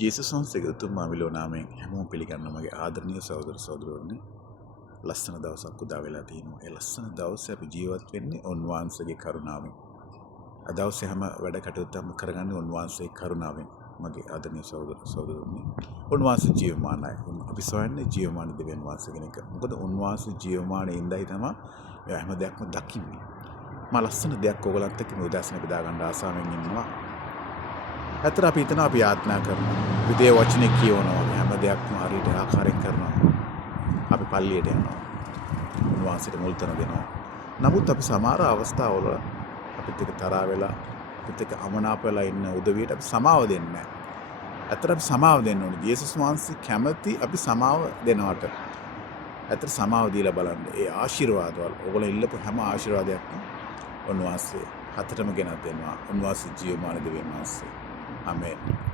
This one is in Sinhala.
ජේසුස් වහන්සේගේ උතුම් මාමිලෝ නාමයෙන් හැමෝම පිළිගන්න මගේ ආදරණීය සහෝදර සහෝදරයනි. ලස්සන දවසක් උදා වෙලා තිනවා. ඒ ලස්සන දවසේ අපි ජීවත් වෙන්නේ උන්වහන්සේගේ කරුණාවෙන්. අද දවසේ හැම වැඩ කටයුත්තක්ම කරගන්නේ උන්වහන්සේගේ කරුණාවෙන්. මගේ ආදරණීය සහෝදර සහෝදරයනි. උන්වහන්සේ ජීවමානයි. අපි සොයන්නේ ජීවමාන දෙවියන් වහන්සේ කෙනෙක්. මොකද උන්වහන්සේ ජීවමානයේ ඉඳයි තමයි මේ හැම දෙයක්ම දකින්නේ. මා ලස්සන දෙයක් ඔයගලන්ට එක්ක මේ උදාසන බෙදා ගන්න ආසාවෙන් ඉන්නවා. ඇත්තට අපි හිතනවා අපි යාත්නා කරනවා. අපි දේ වචනේ කියවනවා. හැම දෙයක්ම හරියට ආකාරයෙන් කරනවා. අපි පල්ලියට යනවා. උන්වහන්සේට මුල් තැන දෙනවා. නමුත් අපි සමහර අවස්ථාවල අපිත් එක්ක තරහ වෙලා අපිත් එක්ක අමනාප වෙලා ඉන්න උදවියට අපි සමාව දෙන්නේ නැහැ. ඇත්තට අපි සමාව දෙන්න ඕනේ. ජේසුස් වහන්සේ කැමති අපි සමාව දෙනවට. ඇත්තට සමාව දීලා බලන්න. ඒ ආශිර්වාදවල ඔයගොල්ලෝ ඉල්ලපු හැම ආශිර්වාදයක්ම උන්වහන්සේ හතරටම ගෙනත් දෙනවා. උන්වහන්සේ ජීවමාන දෙවියන් වහන්සේ. Amen.